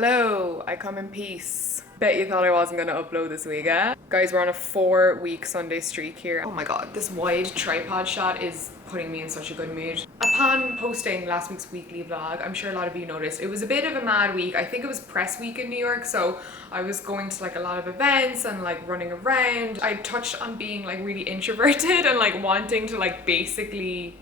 Hello, I come in peace. Bet you thought I wasn't gonna upload this week, eh? Guys, we're on a 4-week Sunday streak here. Oh my god, this wide tripod shot is putting me in such a good mood. Upon posting last week's weekly vlog, I'm sure a lot of you noticed, it was a bit of a mad week. I think it was press week in New York, so I was going to like a lot of events and like running around. I touched on being like really introverted and like wanting to like basically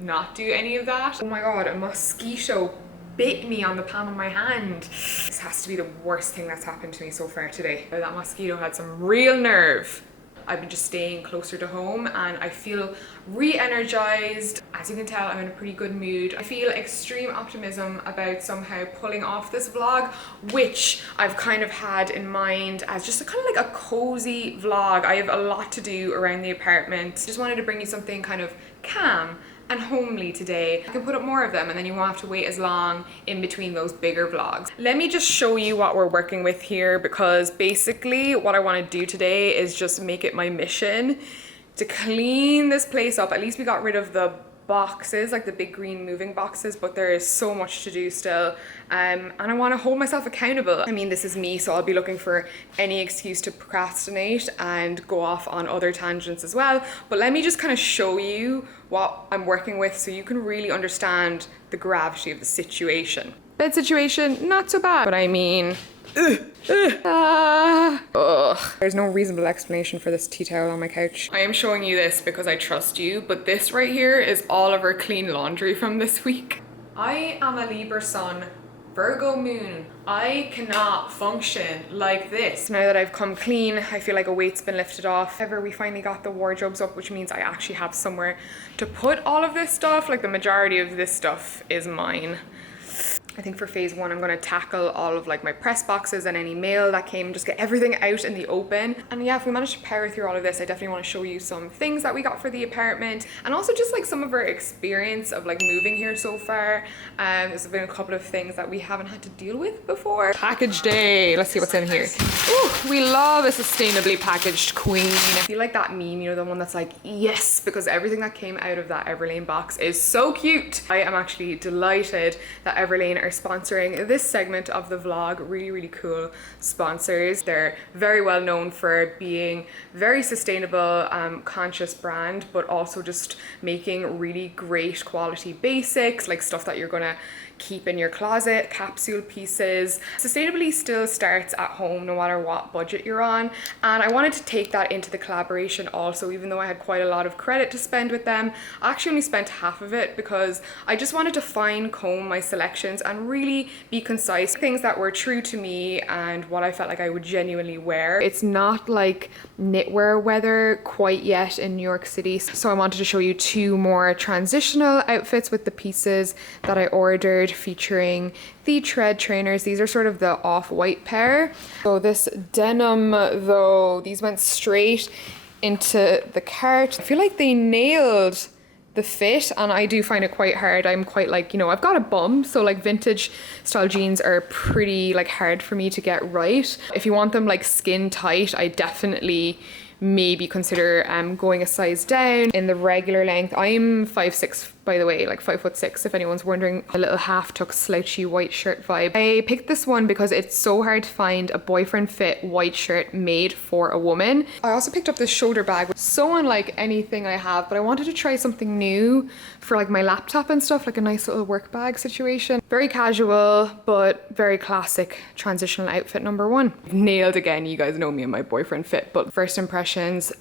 not do any of that. Oh my god, a mosquito bit me on the palm of my hand. This has to be the worst thing that's happened to me so far today. That mosquito had some real nerve. I've been just staying closer to home and I feel re-energized. As you can tell, I'm in a pretty good mood. I feel extreme optimism about somehow pulling off this vlog, which I've kind of had in mind as just a kind of like a cozy vlog. I have a lot to do around the apartment. Just wanted to bring you something kind of calm and homely today. I can put up more of them and then you won't have to wait as long in between those bigger vlogs. Let me just show you what we're working with here, because basically what I want to do today is just make it my mission to clean this place up. At least we got rid of the boxes, like the big green moving boxes, but there is so much to do still, and I want to hold myself accountable. I mean, this is me, so I'll be looking for any excuse to procrastinate and go off on other tangents as well, but let me just kind of show you what I'm working with so you can really understand the gravity of the situation. Bed situation, not so bad, but I mean, There's no reasonable explanation for this tea towel on my couch. I am showing you this because I trust you, but this right here is all of our clean laundry from this week. I am a Libra sun, Virgo moon. I cannot function like this. Now that I've come clean, I feel like a weight's been lifted off. However, we finally got the wardrobes up, which means I actually have somewhere to put all of this stuff. Like the majority of this stuff is mine. I think for phase one, I'm going to tackle all of like my press boxes and any mail that came, just get everything out in the open. And yeah, if we manage to power through all of this, I definitely want to show you some things that we got for the apartment and also just like some of our experience of like moving here so far. There's been a couple of things that we haven't had to deal with before. Package day. Let's see what's in here. Ooh, we love a sustainably packaged queen. I feel like that meme, you know, the one that's like, yes, because everything that came out of that EVERLANE box is so cute. I am actually delighted that EVERLANE are sponsoring this segment of the vlog. Really cool sponsors. They're very well known for being very sustainable, conscious brand, but also just making really great quality basics, like stuff that you're gonna keep in your closet, capsule pieces. Sustainability still starts at home no matter what budget you're on, and I wanted to take that into the collaboration also. Even though I had quite a lot of credit to spend with them, I actually only spent half of it because I just wanted to fine comb my selections and really be concise. Things that were true to me and what I felt like I would genuinely wear. It's not like knitwear weather quite yet in New York City, so I wanted to show you two more transitional outfits with the pieces that I ordered, featuring the tread trainers. These are sort of the off-white pair. So this denim though, these went straight into the cart. I feel like they nailed the fit, and I do find it quite hard. I'm quite like, you know, I've got a bum, so like vintage style jeans are pretty like hard for me to get right. If you want them like skin tight, I definitely maybe consider going a size down in the regular length. I'm 5'6", by the way, like 5'6", if anyone's wondering. A little half tuck slouchy white shirt vibe. I picked this one because it's so hard to find a boyfriend fit white shirt made for a woman. I also picked up this shoulder bag, so unlike anything I have, but I wanted to try something new for like my laptop and stuff, like a nice little work bag situation. Very casual, but very classic transitional outfit number one. Nailed again, you guys know me and my boyfriend fit, but first impressions,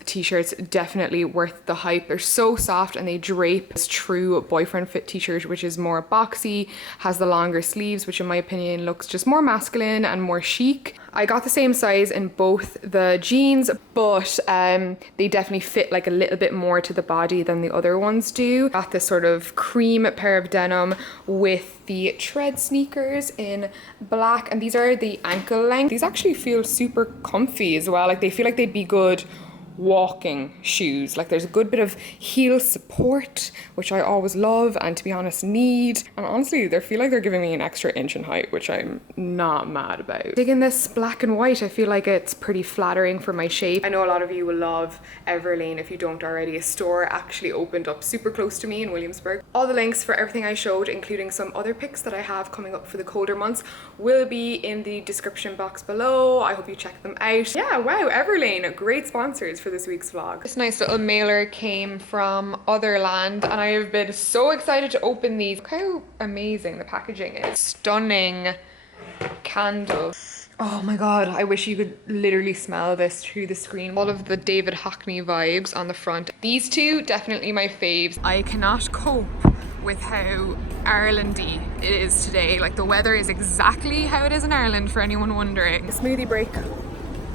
t-shirts definitely worth the hype. They're so soft and they drape as true boyfriend fit t-shirt, which is more boxy, has the longer sleeves, which in my opinion looks just more masculine and more chic. I got the same size in both the jeans, but they definitely fit like a little bit more to the body than the other ones do. Got this sort of cream pair of denim with the tread sneakers in black, and these are the ankle length. These actually feel super comfy as well. Like they feel like they'd be good walking shoes. Like there's a good bit of heel support, which I always love and to be honest need. And honestly, they feel like they're giving me an extra inch in height, which I'm not mad about. Digging this black and white, I feel like it's pretty flattering for my shape. I know a lot of you will love EVERLANE if you don't already. A store actually opened up super close to me in Williamsburg. All the links for everything I showed, including some other pics that I have coming up for the colder months, will be in the description box below. I hope you check them out. Yeah, wow, EVERLANE, great sponsors for this week's vlog. This nice little mailer came from Otherland and I have been so excited to open these. Look how amazing the packaging is. Stunning candle. Oh my god, I wish you could literally smell this through the screen. All of the David Hockney vibes on the front. These two, definitely my faves. I cannot cope with how Irelandy it is today. Like the weather is exactly how it is in Ireland for anyone wondering. Smoothie break.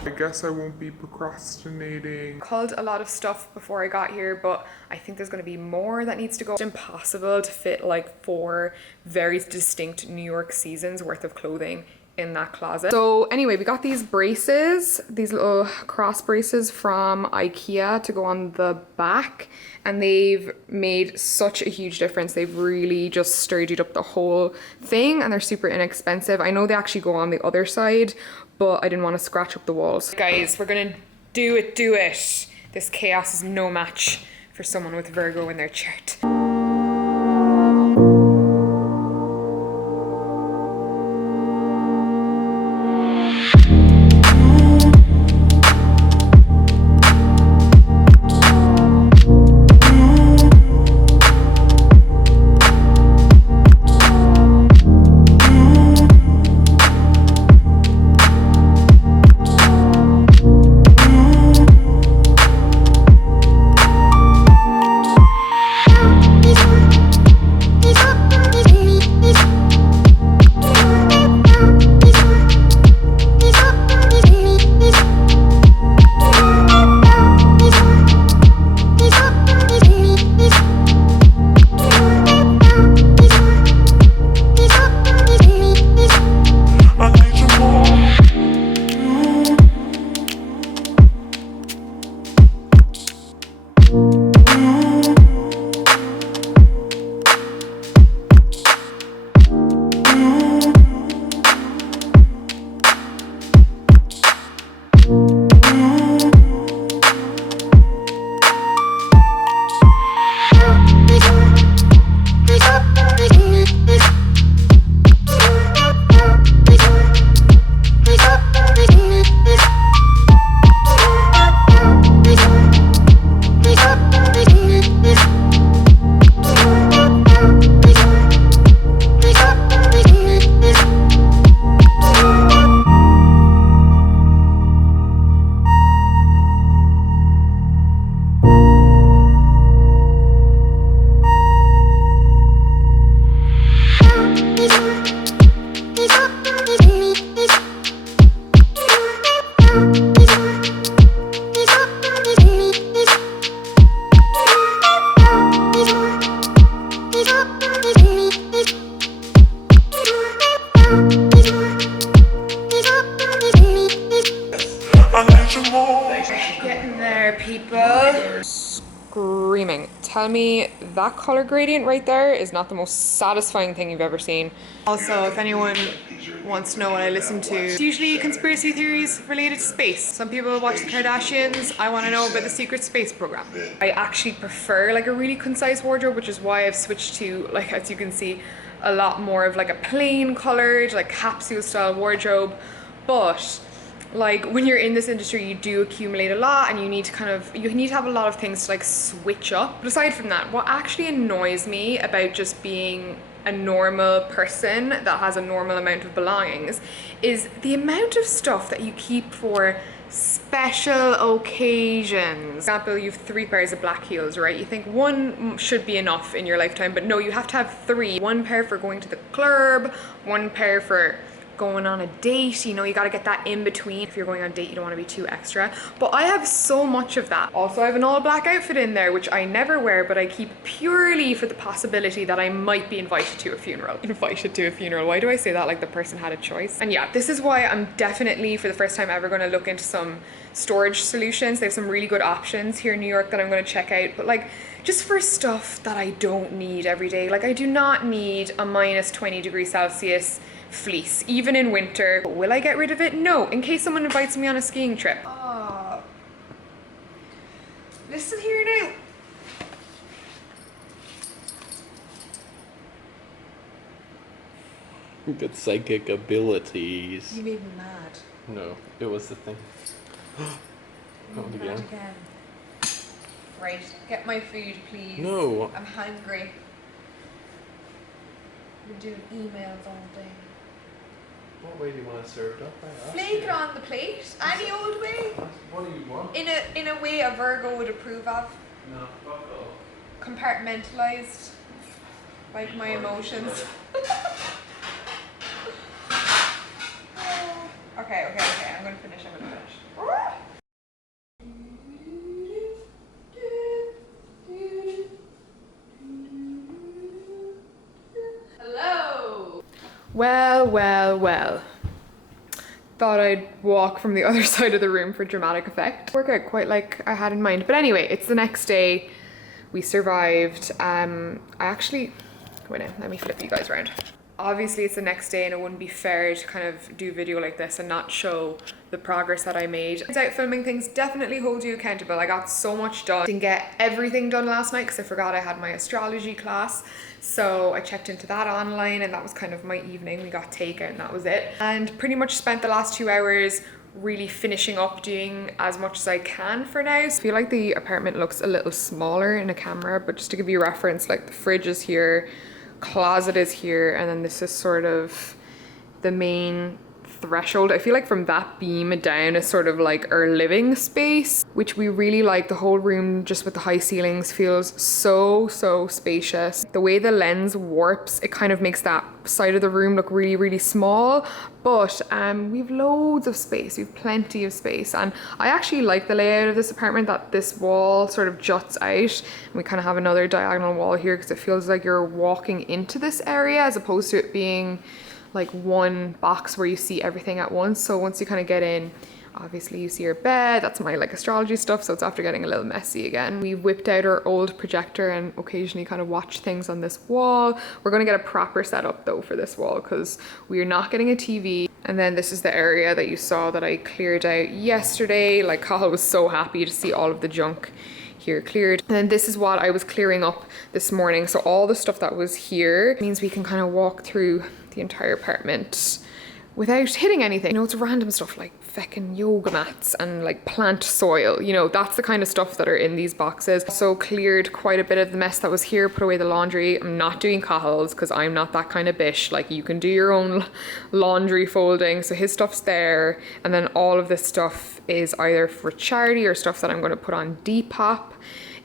I guess I won't be procrastinating. Culled a lot of stuff before I got here, but I think there's going to be more that needs to go. It's impossible to fit like 4 very distinct New York seasons worth of clothing in that closet. So anyway, we got these braces, these little cross braces from IKEA to go on the back, and they've made such a huge difference. They've really just sturdied up the whole thing and they're super inexpensive. I know they actually go on the other side, but I didn't want to scratch up the walls. Guys, we're gonna do it. This chaos is no match for someone with Virgo in their chart. Getting there, people. Screaming. Tell me that color gradient right there is not the most satisfying thing you've ever seen. Also, if anyone wants to know what I listen to, it's usually conspiracy theories related to space. Some people watch the Kardashians. I want to know about the secret space program. I actually prefer like a really concise wardrobe, which is why I've switched to, like, as you can see, a lot more of like a plain colored, like capsule style wardrobe. But like when you're in this industry, you do accumulate a lot and you need to have a lot of things to like switch up. But aside from that, what actually annoys me about just being a normal person that has a normal amount of belongings is the amount of stuff that you keep for special occasions. For example, you have 3 pairs of black heels, right? You think one should be enough in your lifetime, but no, you have to have 3. 1 pair for going to the club, 1 pair for going on a date, you know, you got to get that in between. If you're going on a date, you don't want to be too extra. But I have so much of that. Also, I have an all black outfit in there, which I never wear, but I keep purely for the possibility that I might be invited to a funeral. Invited to a funeral. Why do I say that like the person had a choice? And yeah, this is why I'm definitely, for the first time ever, going to look into some storage solutions. They have some really good options here in New York that I'm going to check out. But like, just for stuff that I don't need every day. Like, I do not need a minus 20 degrees Celsius fleece, even in winter. But will I get rid of it? No, in case someone invites me on a skiing trip. Oh. Listen here now. Good psychic abilities. You made me mad. No, it was the thing. Not again. Right, get my food, please. No. I'm hungry. We're doing emails all day. What way do you want it served up? Flake it on the plate, any old way. What do you want? In a way a Virgo would approve of. No, fuck off. Compartmentalized, like my emotions. Okay, I'm gonna finish. Hello! Well. Thought I'd walk from the other side of the room for dramatic effect. Work out quite like I had in mind. But anyway, it's the next day. We survived. Wait, let me flip you guys around. Obviously it's the next day and it wouldn't be fair to kind of do a video like this and not show the progress that I made. Turns out filming things definitely hold you accountable. I got so much done. Didn't get everything done last night because I forgot I had my astrology class. So I checked into that online and that was kind of my evening. We got takeout and that was it. And pretty much spent the last 2 hours really finishing up doing as much as I can for now. So I feel like the apartment looks a little smaller in a camera, but just to give you a reference, like the fridge is here, closet is here, and then this is sort of the main threshold. I feel like from that beam down is sort of like our living space, which we really like. The whole room just with the high ceilings feels so spacious. The way the lens warps, it kind of makes that side of the room look really small, but we've loads of space. We've plenty of space, and I actually like the layout of this apartment, that this wall sort of juts out and we kind of have another diagonal wall here because it feels like you're walking into this area as opposed to it being like one box where you see everything at once. So once you kind of get in, obviously you see your bed. That's my like astrology stuff, so it's after getting a little messy again. We whipped out our old projector and occasionally kind of watch things on this wall. We're gonna get a proper setup though for this wall because we are not getting a TV. And then this is the area that you saw that I cleared out yesterday. Like Cahill was so happy to see all of the junk here cleared. And then this is what I was clearing up this morning. So all the stuff that was here means we can kind of walk through the entire apartment without hitting anything. You know, it's random stuff like feckin' yoga mats and like plant soil. You know, that's the kind of stuff that are in these boxes. So cleared quite a bit of the mess that was here, put away the laundry. I'm not doing Cahill's because I'm not that kind of bish. Like, you can do your own laundry folding. So his stuff's there. And then all of this stuff is either for charity or stuff that I'm going to put on Depop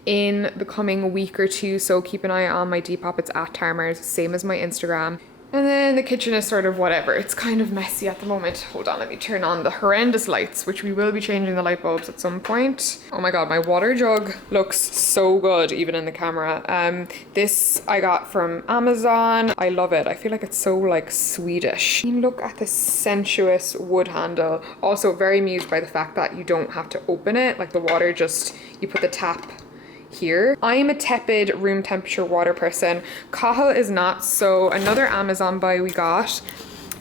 in the coming week or two. So keep an eye on my Depop. It's at Tarmars, same as my Instagram. And then the kitchen is sort of whatever. It's kind of messy at the moment. Hold on, let me turn on the horrendous lights, which we will be changing the light bulbs at some point. Oh my God, my water jug looks so good, even in the camera. This I got from Amazon. I love it. I feel like it's so like Swedish. You look at this sensuous wood handle. Also very amused by the fact that you don't have to open it. Like the water just, you put the tap here. I am a tepid room temperature water person. Cahill is not. So another Amazon buy we got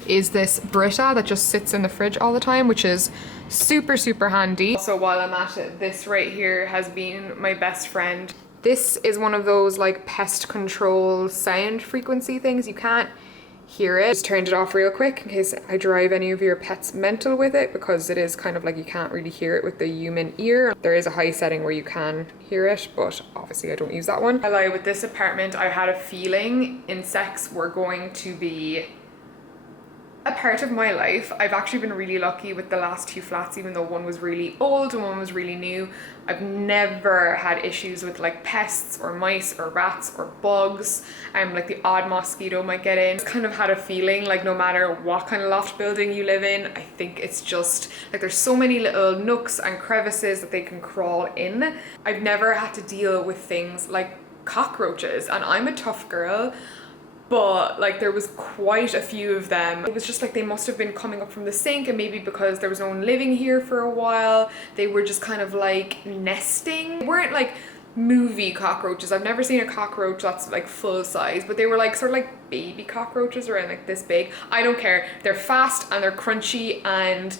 is this Brita that just sits in the fridge all the time, which is super handy. Also, while I'm at it, this right here has been my best friend. This is one of those like pest control sound frequency things. You can't hear it. Just turned it off real quick in case I drive any of your pets mental with it, because it is kind of like you can't really hear it with the human ear. There is a high setting where you can hear it, but obviously I don't use that one. I lie, with this apartment I had a feeling insects were going to be A part of my life, I've actually been really lucky with the last 2 flats, even though one was really old and one was really new. I've never had issues with like pests or mice or rats or bugs. Like the odd mosquito might get in. I've kind of had a feeling like no matter what kind of loft building you live in, I think it's just like there's so many little nooks and crevices that they can crawl in. I've never had to deal with things like cockroaches, and I'm a tough girl, but like there was quite a few of them. It was just like they must have been coming up from the sink, and maybe because there was no one living here for a while, they were just kind of like nesting. They weren't like movie cockroaches. I've never seen a cockroach that's like full size, but they were like sort of like baby cockroaches around like this big. I don't care. They're fast and they're crunchy, and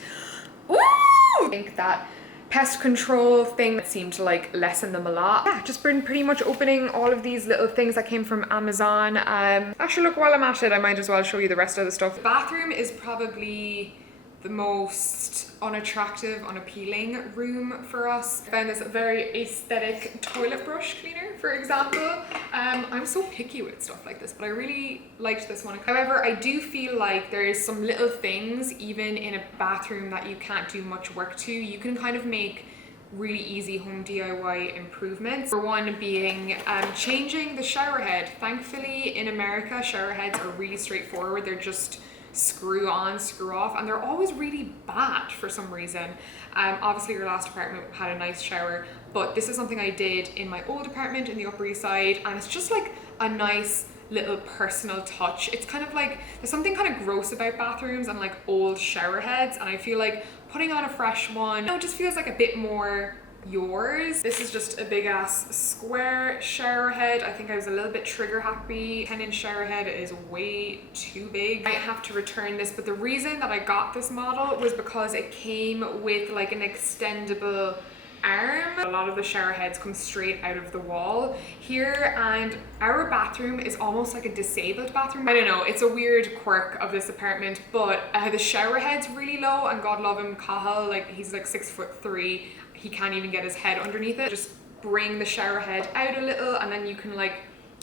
woo! I think that pest control thing that seemed to like lessen them a lot. Yeah, just been pretty much opening all of these little things that came from Amazon. Actually, look, while I'm at it, I might as well show you the rest of the stuff. The bathroom is probably the most unattractive, unappealing room for us. I found this very aesthetic toilet brush cleaner, for example. I'm so picky with stuff like this, but I really liked this one. However, I do feel like there is some little things, even in a bathroom, that you can't do much work to. You can kind of make really easy home DIY improvements. For one being changing the shower head. Thankfully, in America, shower heads are really straightforward. They're just screw on, screw off, and they're always really bad for some reason. Obviously your last apartment had a nice shower, but this is something I did in my old apartment in the Upper East Side, and it's just like a nice little personal touch. It's kind of like, there's something kind of gross about bathrooms and like old shower heads, and I feel like putting on a fresh one, it just feels like a bit more yours. This is just a big ass square shower head. I think I was a little bit trigger happy. Canon shower head is way too big. I have to return this, but the reason that I got this model was because it came with like an extendable arm. A lot of the shower heads come straight out of the wall here, and our bathroom is almost like a disabled bathroom. I don't know, it's a weird quirk of this apartment, but the shower head's really low, and God love him, Cahill, like he's like 6'3". He can't even get his head underneath it. Just bring the shower head out a little, and then you can like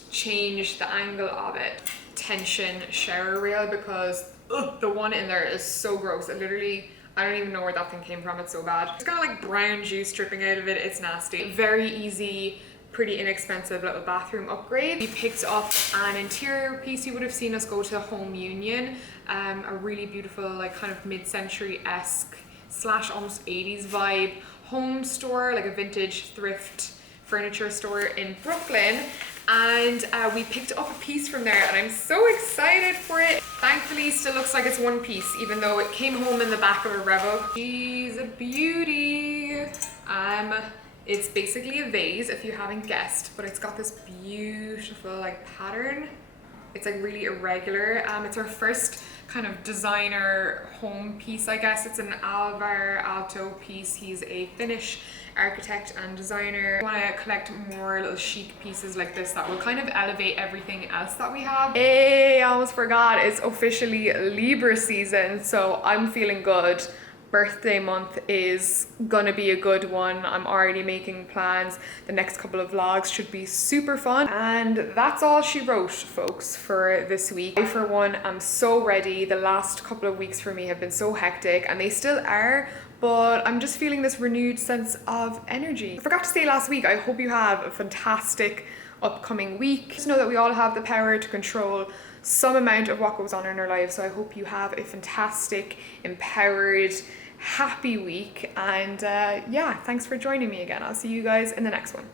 change the angle of it. Tension shower rail, because the one in there is so gross. It literally, I don't even know where that thing came from. It's so bad. It's kind of like brown juice dripping out of it. It's nasty. Very easy, pretty inexpensive little bathroom upgrade. We picked up an interior piece. You would have seen us go to Home Union, a really beautiful like kind of mid-century-esque / almost 80s vibe home store, like a vintage thrift furniture store in Brooklyn, and we picked up a piece from there, and I'm so excited for it. Thankfully still looks like it's one piece, even though it came home in the back of a Revo. She's a beauty. It's basically a vase, if you haven't guessed, but it's got this beautiful like pattern. It's like really irregular. It's our first kind of designer home piece, I guess. It's an Alvar Aalto piece. He's a Finnish architect and designer. I want to collect more little chic pieces like this that will kind of elevate everything else that we have. Hey, I almost forgot, it's officially Libra season, so I'm feeling good. Birthday month is gonna be a good one. I'm already making plans. The next couple of vlogs should be super fun. And that's all she wrote, folks, for this week. I, for one, am so ready. The last couple of weeks for me have been so hectic, and they still are, but I'm just feeling this renewed sense of energy. I forgot to say last week, I hope you have a fantastic upcoming week. Just know that we all have the power to control some amount of what goes on in our lives, so I hope you have a fantastic, empowered, happy week, and yeah, thanks for joining me again. I'll see you guys in the next one.